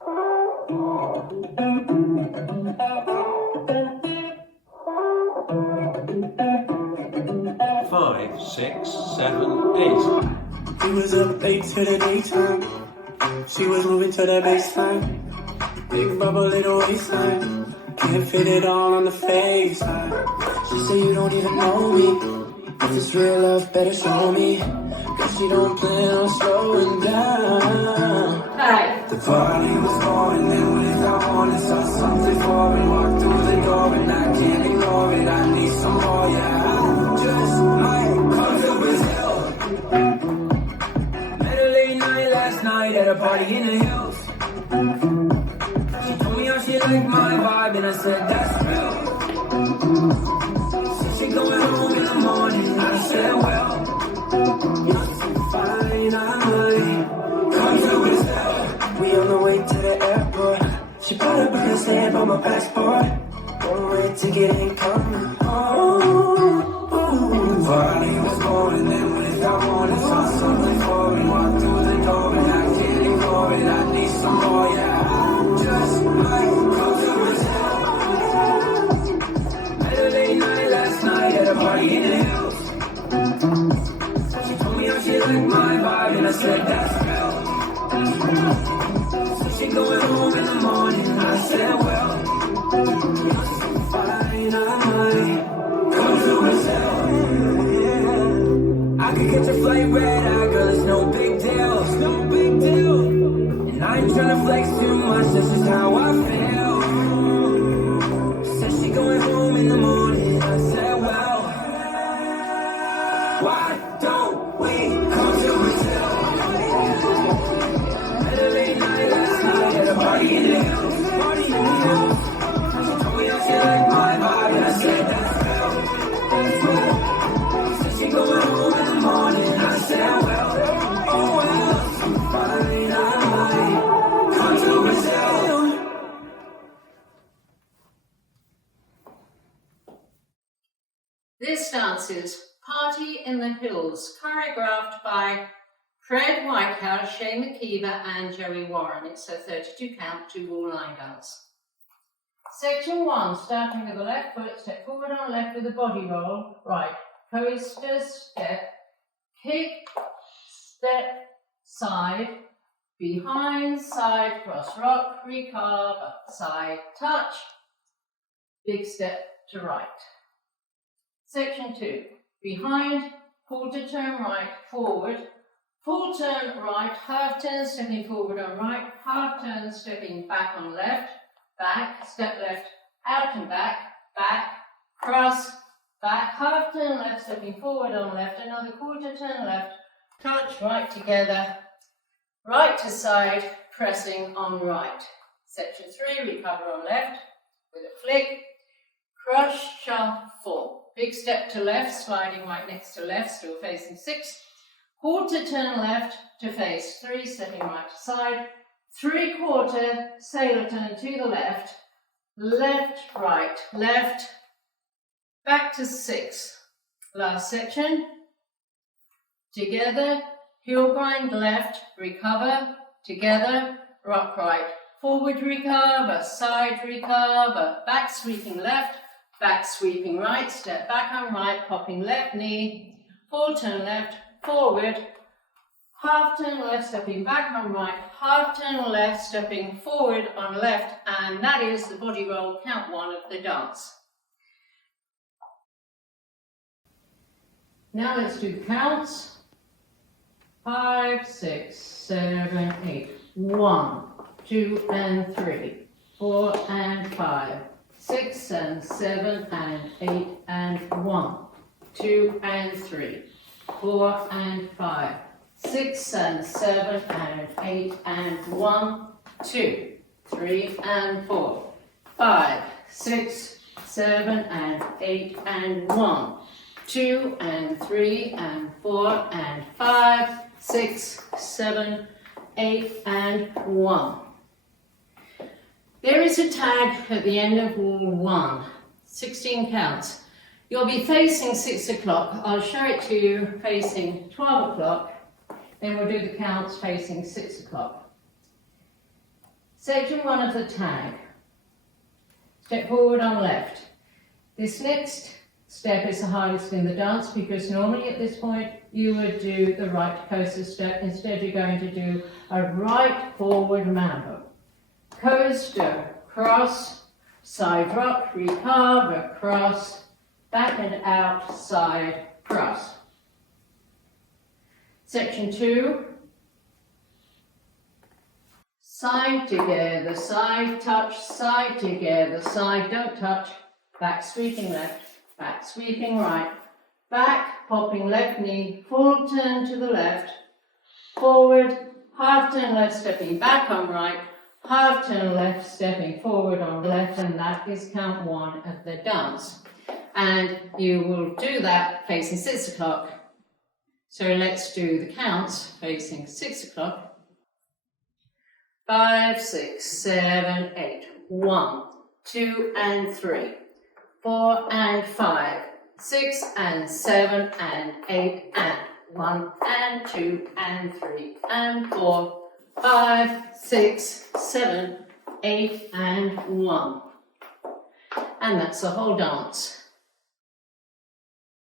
Five, 6, 7, 8. He was up late to the daytime. She was moving to the baseline. Big bubble, little waistline. Can't fit it all on the FaceTime. She said you don't even know me. If it's real love, better show me. Cause she don't plan on slowing down. Hi. The party was going, then without warning, saw something foreign. Walked through the door and I can't ignore it. I need some more, yeah. I just might come to Brazil. Met a late night last night at a party in the hills. She told me how she liked my vibe and I said that's real. Said she going home in the morning, I said well, you're so fine, I might come to Brazil. We on the way to the airport. She put up her stamp on my passport. One-way ticket ain't coming home. The party was going, then without warning, saw something foreign. Walked through the door and I can't ignore it. I need some more, yeah. I just might come to Brazil. Met a late night last night at a party in the hills. She told me how she liked my vibe and I said that's real. So she going home in the morning, I said well, you're so fine, I might come to Brazil. Yeah. I could catch a flight red eye, girl, it's no big deal, it's no big deal. And I ain't tryna flex too much, this is how I feel. Said she going home in the morning, I said well, why don't we come to Brazil? Had a late night last night at a party in the hills, party in the hills. She told me how she liked my vibe and I said that's real. Said she going home in the morning, I said well, oh well, so fine, I might come to Brazil. This dance is Party in the Hills, choreographed by Fred Whitehouse, Shane McKeever and Joey Warren. It's a 32 count 2-wall line dance. Section 1, starting with the left foot, step forward on left with a body roll, right, coaster, step, kick, step, side, behind, side, cross rock, recarve, up side, touch, big step to right. Section 2, behind, quarter turn right, forward, full turn right, half turn stepping forward on right, half turn stepping back on left, back, step left, out and back, cross, back, half turn left, stepping forward on left, another quarter turn left, touch, right together, right to side, pressing on right. Section 3, recover on left, with a flick, crush, shuffle. Big step to left, sliding right next to left, still facing 6. Quarter turn left to face 3, stepping right to side. 3/4 sailor turn to the left, left, right, left, back to 6. Last section. Together, heel grind left, recover, together, rock right, forward recover, side recover, back sweeping left, back sweeping right, step back on right, popping left knee, full turn left, forward, half turn left, stepping back on right, half turn left, stepping forward on left, and that is the body roll count 1 of the dance. Now let's do counts. 5, 6, 7, 8. 1, 2 and 3, 4 and 5, 6 and 7 and 8 and 1, 2 and 3, 4 and 5, 6 and 7 and 8 and 1, 2, 3 and 4, 5, 6, 7 and 8 and 1, 2 and 3 and 4 and 5, 6, 7, 8 and 1. There is a tag at the end of wall 1, 16 counts. You'll be facing 6 o'clock. I'll show it to you facing 12 o'clock. Then we'll do the counts facing 6 o'clock. Section 1 of the tag. Step forward on left. This next step is the hardest in the dance because normally at this point you would do the right coaster step. Instead you're going to do a right forward mambo. Coaster, cross, side rock, recarve, across, back and out, side, cross. Section 2. Side together, side touch, side together, side don't touch, back sweeping left, back sweeping right, back popping left knee, full turn to the left, forward, half turn left stepping back on right, half turn left stepping forward on left, and that is count 1 of the dance. And you will do that facing 6 o'clock. So let's do the counts facing 6 o'clock. 5, 6, 7, 8. 1, 2 and 3. 4 and 5. 6 and 7 and 8 and 1 and 2 and 3 and 4. 5, 6, 7, 8 and 1. And that's the whole dance.